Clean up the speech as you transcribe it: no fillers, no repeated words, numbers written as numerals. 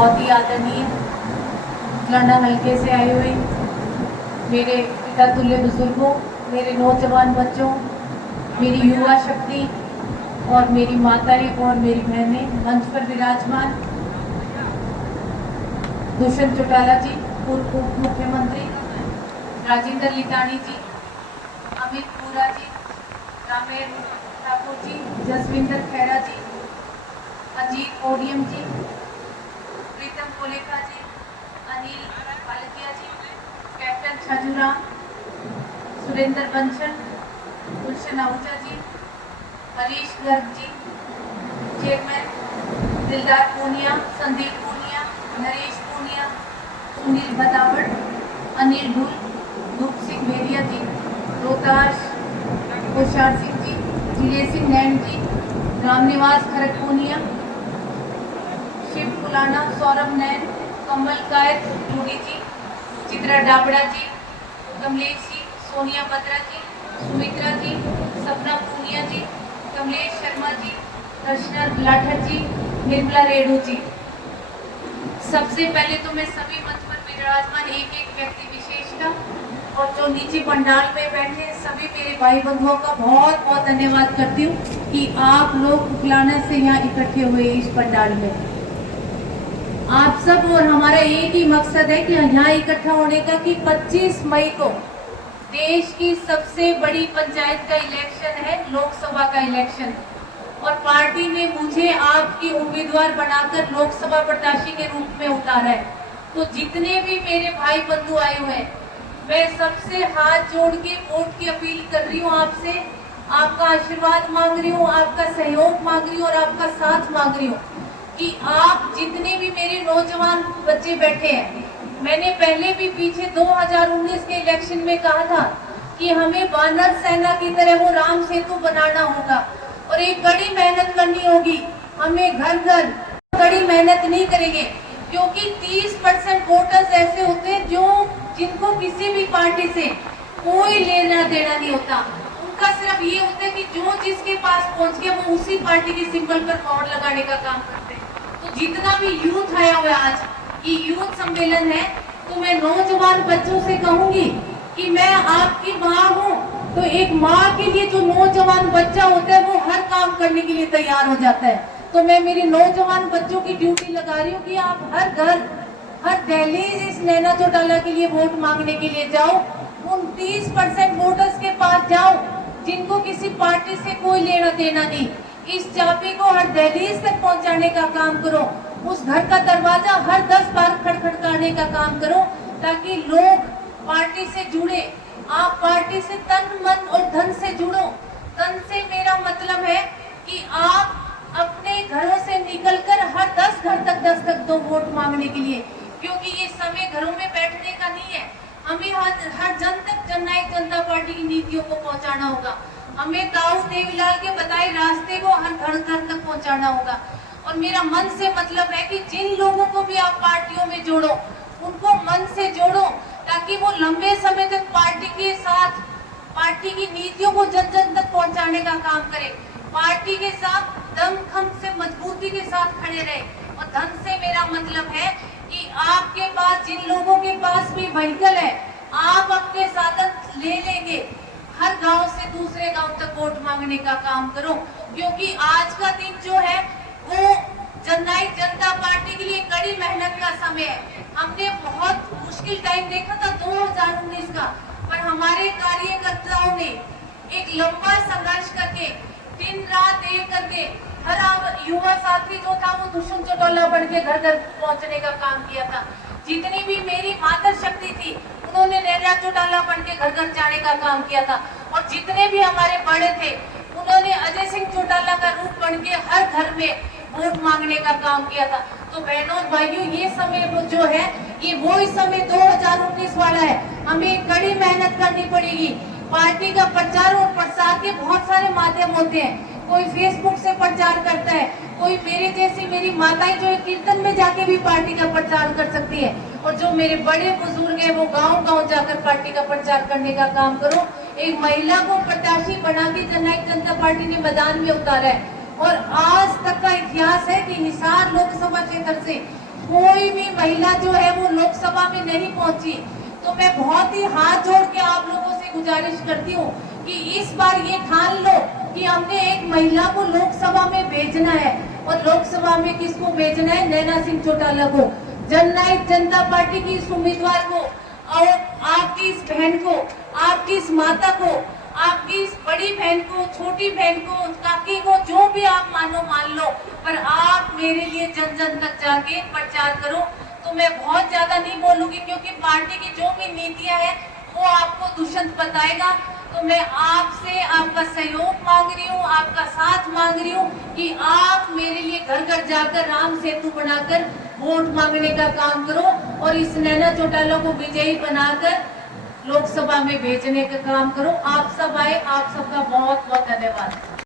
बहुत ही आदरणीय लंडा हल्के से आए हुए मेरे पिता तुल्य बुजुर्गों, मेरे नौजवान बच्चों, मेरी युवा शक्ति और मेरी माताएं और मेरी बहनें, मंच पर विराजमान दुष्यंत चौटाला जी, पूर्व उप मुख्यमंत्री, राजेंद्र लितानी जी, अमित पूरा जी, रामेश ठाकुर जी, जसविंदर खैरा जी, अजीत ओडियम जी, प्रीतम कोलेखा जी, अनिल पालकिया जी, कैप्टन छाजूराम, सुरेंद्र बंसल, गुलशन आहूजा जी, हरीश गर्ग जी, चेयरमैन दिलदार पूनिया, संदीप पूनिया, नरेश पूनिया, सुनील भदावड़, अनिल ढुल, रूप सिंह भेड़िया जी, रोहताश होशियार सिंह जी, जिले सिंह नैन जी, रामनिवास खरक पूनिया, शिव फुलाना, सौरभ नैन, कमल कायत टूडी जी, चित्रा डाबड़ा जी, कमलेश जी, सोनिया बत्रा जी, सुमित्रा जी, सपना पूनिया जी, कमलेश शर्मा जी, दर्शना लाठर जी, निर्मला रेणु जी। सबसे पहले तो मैं सभी मंच पर विराजमान एक एक व्यक्ति विशेष का और जो नीचे पंडाल में बैठे सभी मेरे भाई बंधुओं का बहुत बहुत धन्यवाद करती हूँ कि आप लोग उकलाना से यहाँ इकट्ठे हुए इस पंडाल में। आप सब और हमारा एक ही मकसद है कि यहाँ इकट्ठा होने का कि 25 मई को देश की सबसे बड़ी पंचायत का इलेक्शन है, लोकसभा का इलेक्शन, और पार्टी ने मुझे आपकी उम्मीदवार बनाकर लोकसभा प्रत्याशी के रूप में उतारा है। तो जितने भी मेरे भाई बंधु आए हुए हैं, मैं सबसे हाथ जोड़ के वोट की अपील कर रही हूँ आपसे, आपका आशीर्वाद मांग रही हूँ, आपका सहयोग मांग रही हूँ और आपका साथ मांग रही हूँ कि आप जितने भी मेरे नौजवान बच्चे बैठे हैं, मैंने पहले भी पीछे 2019 के इलेक्शन में कहा था कि हमें वानर सेना की तरह वो राम सेतु बनाना होगा और एक कड़ी मेहनत करनी होगी। हमें घर घर कड़ी मेहनत नहीं करेंगे क्योंकि 30% वोटर्स ऐसे होते हैं जो जिनको किसी भी पार्टी से कोई लेना देना नहीं होता। उनका सिर्फ ये होता है कि जो जिसके पास पहुंच गया वो उसी पार्टी के सिंबल पर मोहर लगाने का काम करते हैं। तो जितना भी यूथ आया हुआ है, आज ये यूथ सम्मेलन है, तो मैं नौजवान बच्चों से कहूंगी कि मैं आपकी माँ हूँ, तो एक माँ के लिए जो नौजवान बच्चा होता है वो हर काम करने के लिए तैयार हो जाता है। तो मैं मेरी नौजवान बच्चों की ड्यूटी लगा रही हूँ कि आप हर घर हर दहलीज इस नैना चौटाला के लिए वोट मांगने के लिए जाओ, उन 30% वोटर्स के पास जाओ जिनको किसी पार्टी से कोई लेना देना नहीं। इस चाबी को हर दहलीज तक पहुंचाने का काम करो, उस घर का दरवाजा हर 10 बार खटखटाने का काम करो ताकि लोग पार्टी से जुड़े। आप पार्टी से तन मन और धन से जुड़ो। तन से मेरा मतलब है कि आप अपने घरों से निकलकर हर 10 घर तक दस्तक दो वोट मांगने के लिए, क्योंकि ये समय घरों में बैठने का नहीं है। हमें हर जन तक जननायक जनता पार्टी की नीतियों को पहुंचाना होगा। हमें ताऊ देवीलाल के बताए रास्ते को हर घर घर तक पहुंचाना होगा। और मेरा मन से मतलब है कि जिन लोगों को भी आप पार्टियों में जोड़ो, उनको मन से जोड़ो ताकि वो लंबे समय तक पार्टी के साथ पार्टी की नीतियों को जन जन तक पहुंचाने का काम करे, पार्टी के साथ दमखम से मजबूती के साथ खड़े रहे। और धन से मेरा मतलब है कि आपके पास जिन लोगों के पास भी व्हीकल है, आप अपने साधन ले लेंगे, हर गांव से दूसरे गांव तक वोट मांगने का काम करो, क्योंकि आज का दिन जो है वो जननायक जनता पार्टी के लिए कड़ी मेहनत का समय है। हमने बहुत मुश्किल टाइम देखा था 2019 का, पर हमारे कार्यकर्ताओं ने एक लंबा संघर्ष करके दिन रात एक करके हर युवा साथी जो था वो दुष्यंत चौटाला बन के घर घर पहुंचने का काम किया था। जितनी भी मेरी माता शक्ति थी उन्होंने नैना चौटाला बन के घर घर जाने का काम किया था, और जितने भी हमारे बड़े थे उन्होंने अजय सिंह चौटाला का रूप बन के हर घर में वोट मांगने का काम किया था। तो बहनों और भाइयों, ये समय जो है ये वो ही समय 2019 वाला है। हमें कड़ी मेहनत करनी पड़ेगी। पार्टी का प्रचार और प्रसार के बहुत सारे माध्यम होते हैं। कोई फेसबुक से प्रचार करता है, कोई मेरे जैसी मेरी माताएं जो कीर्तन में जाके भी पार्टी का प्रचार कर सकती है, और जो मेरे बड़े बुजुर्ग हैं वो गांव-गांव जाकर पार्टी का प्रचार करने का काम करो। एक महिला को प्रत्याशी बना के जननायक जनता पार्टी ने मैदान में उतारा है, और आज तक का इतिहास है कि हिसार लोकसभा क्षेत्र से कोई भी महिला जो है वो लोकसभा में नहीं पहुंची। तो मैं बहुत ही हाथ जोड़ के आप लोगों से गुजारिश करती हूँ कि इस बार ये ठान लो कि हमने एक महिला को लोकसभा में भेजना है। और लोकसभा में किसको भेजना है? नैना सिंह चौटाला को, जननायक जनता पार्टी की इस उम्मीदवार को, और आपकी इस बहन को, आपकी इस माता को, आपकी इस बड़ी बहन को, छोटी बहन को, काकी को, जो भी आप मानो मान लो, पर आप मेरे लिए जन जन तक जाके प्रचार करो। तो मैं बहुत ज्यादा नहीं बोलूंगी क्योंकि पार्टी की जो भी नीतियां हैं वो आपको दुष्यंत बताएगा। तो मैं आपसे आपका सहयोग मांग रही हूँ, आपका साथ मांग रही हूँ कि आप मेरे लिए घर घर जाकर राम सेतु बनाकर वोट मांगने का काम करो और इस नैना चौटाला को विजयी बनाकर लोकसभा में भेजने का काम करो। आप सब आए, आप सबका बहुत बहुत धन्यवाद।